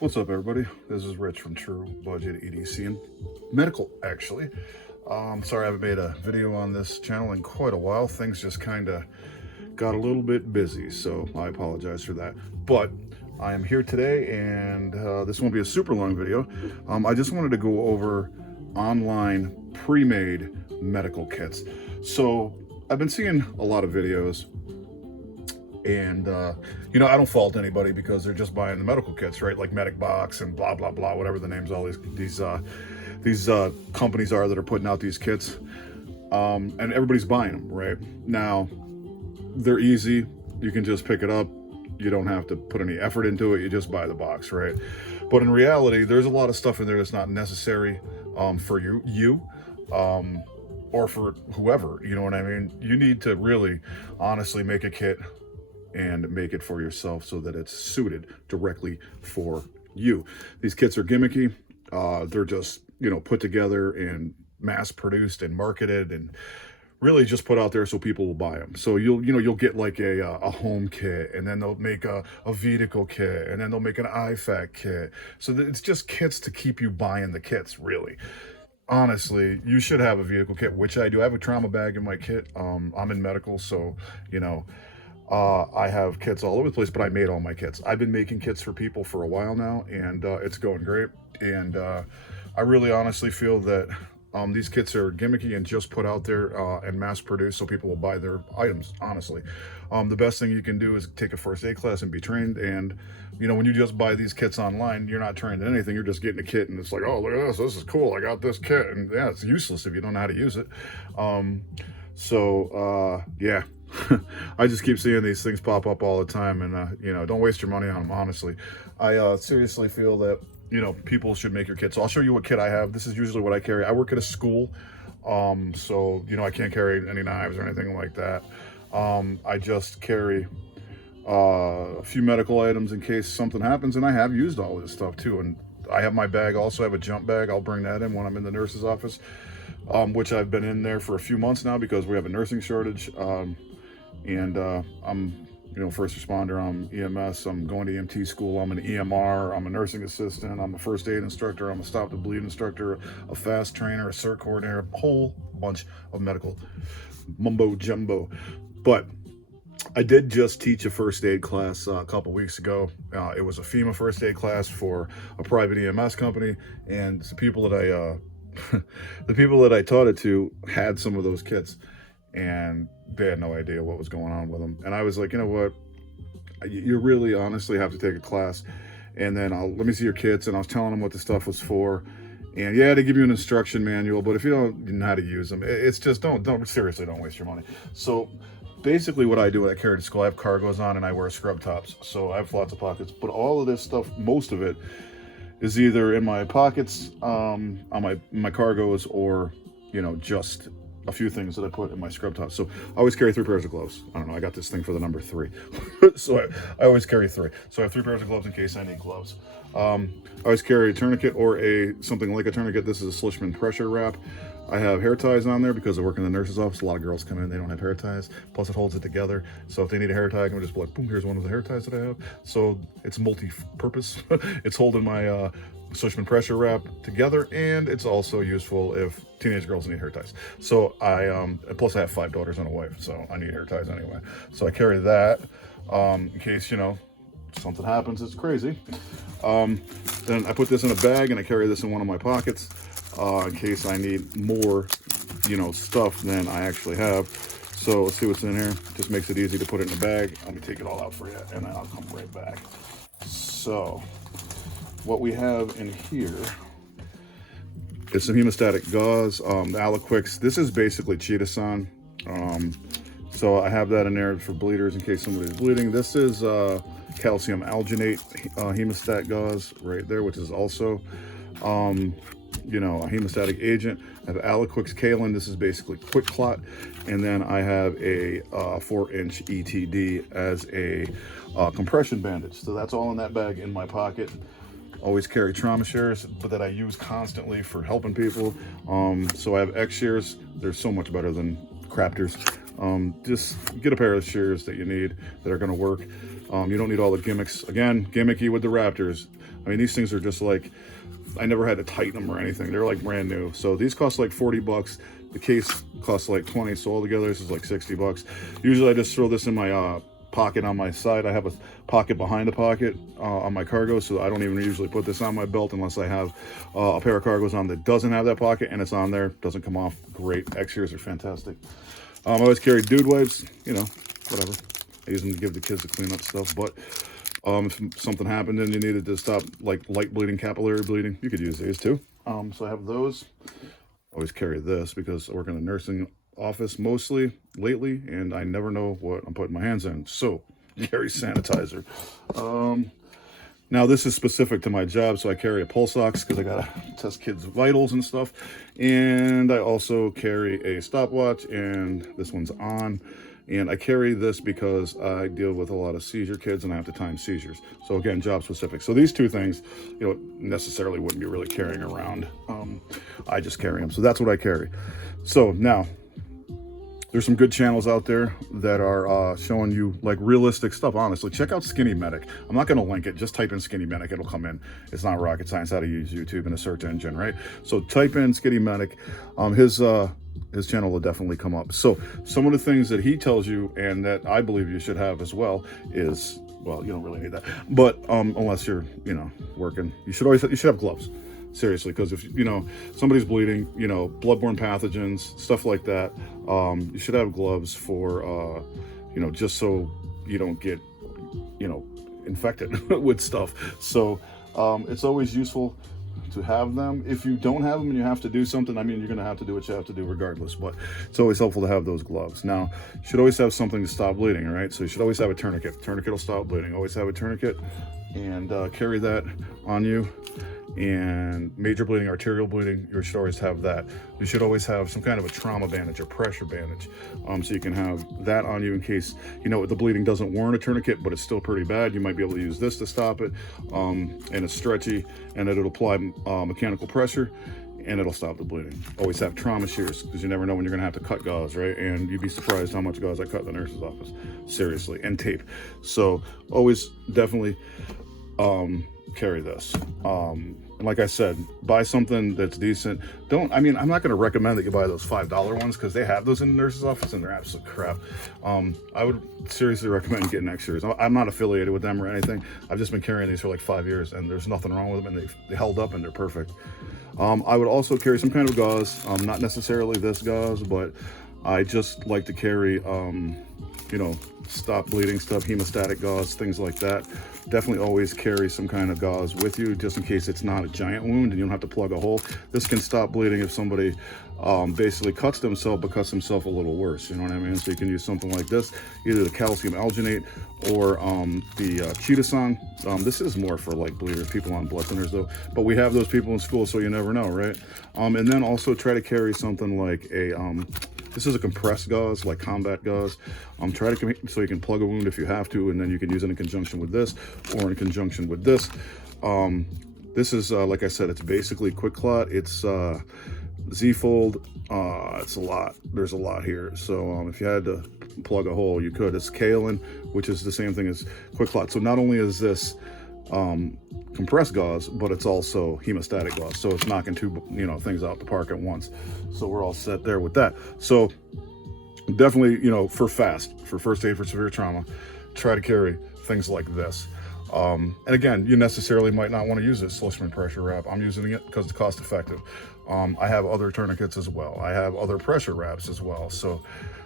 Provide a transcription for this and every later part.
What's up, everybody? This is Rich from True Budget EDC and Medical, actually. Sorry I haven't made a video on this channel in quite a while. Things just kind of got a little bit busy, so I apologize for that. But I am here today, and this won't be a super long video. I just wanted to go over online pre-made medical kits. So I've been seeing a lot of videos, and I don't fault anybody because they're just buying the medical kits, right? Like Medic Box and blah blah blah, whatever the names all these companies are that are putting out these kits, and everybody's buying them right now. They're easy. You can just pick it up. You don't have to put any effort into it. You just buy the box, right? But in reality, there's a lot of stuff in there that's not necessary for you. Or for whoever, you know what I mean? You need to really honestly make a kit and make it for yourself so that it's suited directly for you. These kits are gimmicky. They're just, put together and mass produced and marketed and really just put out there so people will buy them. So you'll get like a home kit, and then they'll make a vehicle kit, and then they'll make an IFAC kit. So it's just kits to keep you buying the kits, really. Honestly, you should have a vehicle kit, which I do. I have a trauma bag in my kit. I'm in medical, so, I have kits all over the place, but I made all my kits. I've been making kits for people for a while now, and it's going great. And I really honestly feel that these kits are gimmicky and just put out there and mass produced so people will buy their items, honestly. The best thing you can do is take a first aid class and be trained. And, when you just buy these kits online, you're not trained in anything. You're just getting a kit and it's like, oh, look at this. This is cool. I got this kit. And yeah, it's useless if you don't know how to use it. Yeah. I just keep seeing these things pop up all the time, and don't waste your money on them, honestly. I seriously feel that people should make your kits. So I'll show you what kit I have. This is usually what I carry. I work at a school, so I can't carry any knives or anything like that. I just carry a few medical items in case something happens, and I have used all this stuff too. And I have my bag also. I have a jump bag. I'll bring that in when I'm in the nurse's office, which I've been in there for a few months now because we have a nursing shortage. And I'm first responder, I'm EMS, I'm going to EMT school, I'm an EMR, I'm a nursing assistant, I'm a first aid instructor, I'm a stop to bleed instructor, a fast trainer, a CERT coordinator, a whole bunch of medical mumbo jumbo. But I did just teach a first aid class a couple weeks ago. It was a FEMA first aid class for a private EMS company, and the people that I taught it to had some of those kits, and they had no idea what was going on with them. And I was like, you know what? You really honestly have to take a class, and then let me see your kits. And I was telling them what the stuff was for. And yeah, they give you an instruction manual, but if you don't know how to use them, it's just don't seriously, don't waste your money. So basically what I do when I carry to school, I have cargos on and I wear scrub tops. So I have lots of pockets, but all of this stuff, most of it is either in my pockets, on my cargos, or, just a few things that I put in my scrub top. So I always carry 3 pairs of gloves. I don't know, I got this thing for the number 3. So I always carry 3. So I have 3 pairs of gloves in case I need gloves. I always carry a tourniquet or something like a tourniquet. This is a Slishman pressure wrap. I have hair ties on there because I work in the nurse's office. A lot of girls come in, they don't have hair ties. Plus it holds it together. So if they need a hair tie, I can just be like, boom, here's one of the hair ties that I have. So it's multi-purpose. It's holding my Slishman pressure wrap together, and it's also useful if teenage girls need hair ties. So plus I have 5 daughters and a wife, so I need hair ties anyway. So I carry that in case, something happens, it's crazy. Then I put this in a bag and I carry this in one of my pockets in case I need more, stuff than I actually have. So let's see what's in here. Just makes it easy to put it in a bag. Let me take it all out for you, and then I'll come right back. So what we have in here is some hemostatic gauze, the Aliquix. This is basically Chitosan. So I have that in there for bleeders in case somebody's bleeding. This is calcium alginate hemostat gauze right there, which is also a hemostatic agent. I have Aliquix Kaolin. This is basically quick clot. And then I have a 4-inch ETD as a compression bandage. So that's all in that bag in my pocket. Always carry trauma shears, but that I use constantly for helping people. So I have X shears. They're so much better than Craptors. Just get a pair of shears that you need that are going to work. You don't need all the gimmicks. Again, gimmicky with the Raptors. I mean, these things are just like, I never had to tighten them or anything. They're like brand new. So these cost like 40 bucks. The case costs like 20. So altogether, this is like 60 bucks. Usually I just throw this in my pocket on my side. I have a pocket behind the pocket on my cargo, so I don't even usually put this on my belt unless I have a pair of cargos on that doesn't have that pocket, and it's on there, doesn't come off. Great. X shears are fantastic. I always carry dude wipes, you know, whatever. I use them to give the kids to clean up stuff, but if something happened and you needed to stop like light bleeding, capillary bleeding, you could use these too. So I have those. Always carry this because I work in the nursing office mostly lately, and I never know what I'm putting my hands in. So carry sanitizer. Now this is specific to my job, so I carry a pulse ox because I gotta test kids' vitals and stuff. And I also carry a stopwatch, and this one's on. And I carry this because I deal with a lot of seizure kids and I have to time seizures. So again, job specific. So these two things, you know, necessarily wouldn't be really carrying around. I just carry them. So that's what I carry. So now, there's some good channels out there that are showing you like realistic stuff. Honestly, check out Skinny Medic. I'm not going to link it. Just type in Skinny Medic. It'll come in. It's not rocket science how to use YouTube in a search engine, right? So type in Skinny Medic. His channel will definitely come up. So some of the things that he tells you and that I believe you should have as well is, well, you don't really need that, but unless you're, you know, working, you should have gloves. Seriously, because if, you know, somebody's bleeding, you know, bloodborne pathogens, stuff like that, you should have gloves for, you know, just so you don't get, you know, infected with stuff. So it's always useful to have them. If you don't have them and you have to do something, I mean, you're going to have to do what you have to do regardless, but it's always helpful to have those gloves. Now, you should always have something to stop bleeding, right? So you should always have a tourniquet. Tourniquet will stop bleeding. Always have a tourniquet and carry that on you. And major bleeding, arterial bleeding, you should always have that. You should always have some kind of a trauma bandage or pressure bandage, so you can have that on you in case, you know, the bleeding doesn't warrant a tourniquet, but it's still pretty bad. You might be able to use this to stop it, and it's stretchy, and it'll apply mechanical pressure, and it'll stop the bleeding. Always have trauma shears, because you never know when you're going to have to cut gauze, right? And you'd be surprised how much gauze I cut in the nurse's office, seriously, and tape. So always definitely carry this. And like I said, buy something that's decent. I mean, I'm not going to recommend that you buy those $5 ones because they have those in the nurse's office and they're absolute crap. I would seriously recommend getting X shears. I'm not affiliated with them or anything. I've just been carrying these for like 5 years and there's nothing wrong with them, and they held up and they're perfect. I would also carry some kind of gauze, not necessarily this gauze, but I just like to carry, you know, stop bleeding stuff, hemostatic gauze, things like that. Definitely always carry some kind of gauze with you just in case it's not a giant wound and you don't have to plug a hole. This can stop bleeding if somebody basically cuts themselves but cuts himself a little worse, you know what I mean? So you can use something like this, either the calcium alginate or the Chitosan. This is more for like bleeders, people on blood thinners though, but we have those people in school, so you never know, right? And then also try to carry something like a this is a compressed gauze, like combat gauze. Try to so you can plug a wound if you have to, and then you can use it in conjunction with this or in conjunction with this. This is, like I said, it's basically QuikClot. It's Z-Fold. It's a lot. There's a lot here. So if you had to plug a hole, you could. It's kaolin, which is the same thing as QuikClot. So not only is this compressed gauze, but it's also hemostatic gauze, so it's knocking two, you know, things out the park at once. So we're all set there with that. So definitely, you know, for first aid for severe trauma, try to carry things like this. And again, you necessarily might not want to use this Schliessman pressure wrap. I'm using it because it's cost effective. I have other tourniquets as well. I have other pressure wraps as well. So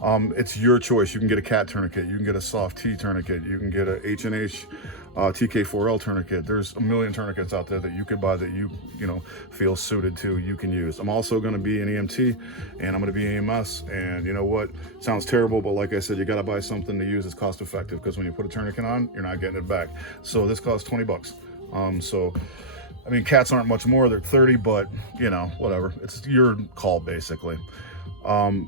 it's your choice. You can get a CAT tourniquet. You can get a soft T tourniquet. You can get a H&H TK4L tourniquet. There's a million tourniquets out there that you could buy that you know, feel suited to, you can use. I'm also going to be an EMT and I'm going to be EMS. And you know what? Sounds terrible, but like I said, you got to buy something to use that's cost effective, because when you put a tourniquet on, you're not getting it back. So this costs 20 bucks. So I mean, cats aren't much more, they're 30, but you know, whatever. It's your call, basically.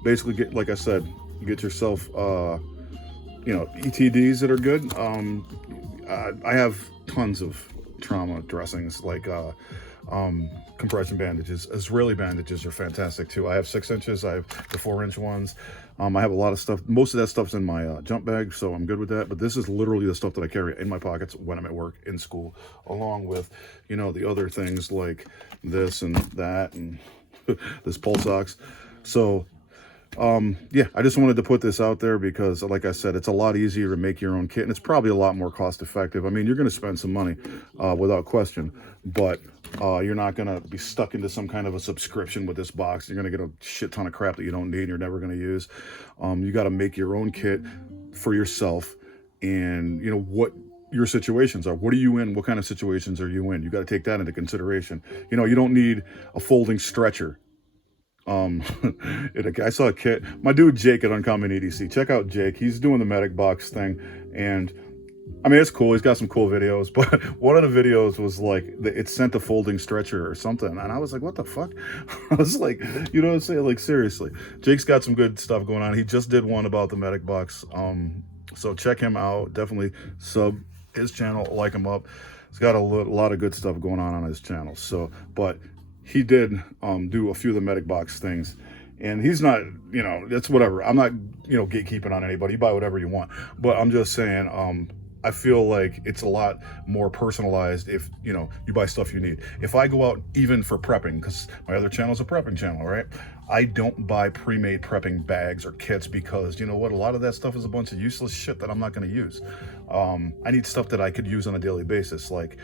Basically, get, like I said, get yourself, you know, ETDs that are good. I have tons of trauma dressings like compression bandages. Israeli bandages are fantastic too. I have 6 inches. I have the 4-inch ones. I have a lot of stuff. Most of that stuff's in my jump bag, so I'm good with that. But this is literally the stuff that I carry in my pockets when I'm at work, in school, along with, you know, the other things like this and that and this pulse ox. So yeah, I just wanted to put this out there because, like I said, it's a lot easier to make your own kit, and it's probably a lot more cost effective. I mean, you're going to spend some money without question, but you're not going to be stuck into some kind of a subscription with this box. You're going to get a shit ton of crap that you don't need and you're never going to use. You got to make your own kit for yourself, and you know what your situations are. What are you in? What kind of situations are you in? You got to take that into consideration. You know, you don't need a folding stretcher. I saw a kit, my dude Jake at Uncommon EDC. Check out Jake. He's doing the medic box thing, and I mean, it's cool. He's got some cool videos, but one of the videos was like it sent a folding stretcher or something, and I was like, what the fuck? I was like, you know what I'm saying? Like, seriously, Jake's got some good stuff going on. He just did one about the medic box, so check him out. Definitely sub his channel, like him up. He's got a lot of good stuff going on his channel. So, but he did do a few of the medic box things, and he's not, you know, it's whatever. I'm not, you know, gatekeeping on anybody. You buy whatever you want, but I'm just saying, I feel like it's a lot more personalized if, you know, you buy stuff you need. If I go out even for prepping, because my other channel is a prepping channel, right? I don't buy pre-made prepping bags or kits because, you know what, a lot of that stuff is a bunch of useless shit that I'm not going to use. I need stuff that I could use on a daily basis. Like,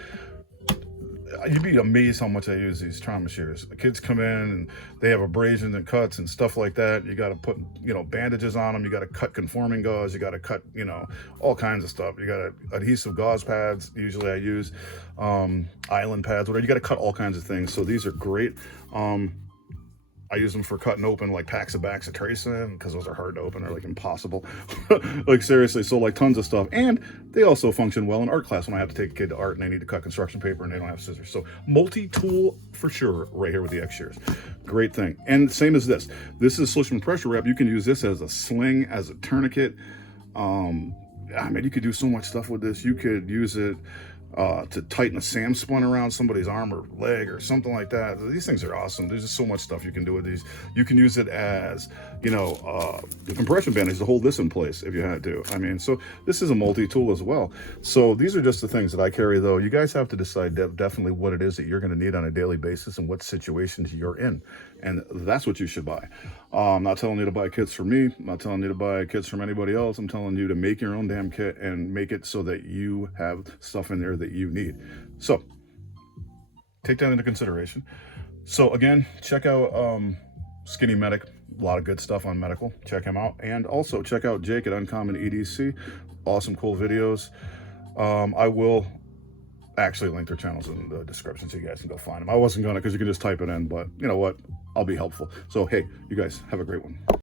you'd be amazed how much I use these trauma shears. The kids come in and they have abrasions and cuts and stuff like that. You got to put, you know, bandages on them. You got to cut conforming gauze. You got to cut, you know, all kinds of stuff. You got adhesive gauze pads. Usually I use island pads, whatever. You got to cut all kinds of things. So these are great. I use them for cutting open like packs of backs of tracing because those are hard to open. They're like impossible. Like, seriously. So like tons of stuff. And they also function well in art class when I have to take a kid to art and they need to cut construction paper and they don't have scissors. So multi-tool for sure right here with the X shears. Great thing. And same as this. This is Schlichterman pressure wrap. You can use this as a sling, as a tourniquet. I mean, you could do so much stuff with this. You could use it to tighten a SAM spun around somebody's arm or leg or something like that. These things are awesome. There's just so much stuff you can do with these. You can use it as, you know, the compression bandage to hold this in place if you had to. I mean, so this is a multi-tool as well. So these are just the things that I carry, though. You guys have to decide definitely what it is that you're going to need on a daily basis and what situations you're in. And that's what you should buy. I'm not telling you to buy kits from me. I'm not telling you to buy kits from anybody else. I'm telling you to make your own damn kit and make it so that you have stuff in there that you need. So take that into consideration. So again, check out Skinny Medic. A lot of good stuff on medical. Check him out. And also check out Jake at Uncommon EDC. Awesome, cool videos. I will actually link their channels in the description so you guys can go find them. I wasn't gonna, because you can just type it in, but you know what? I'll be helpful. So hey, you guys have a great one.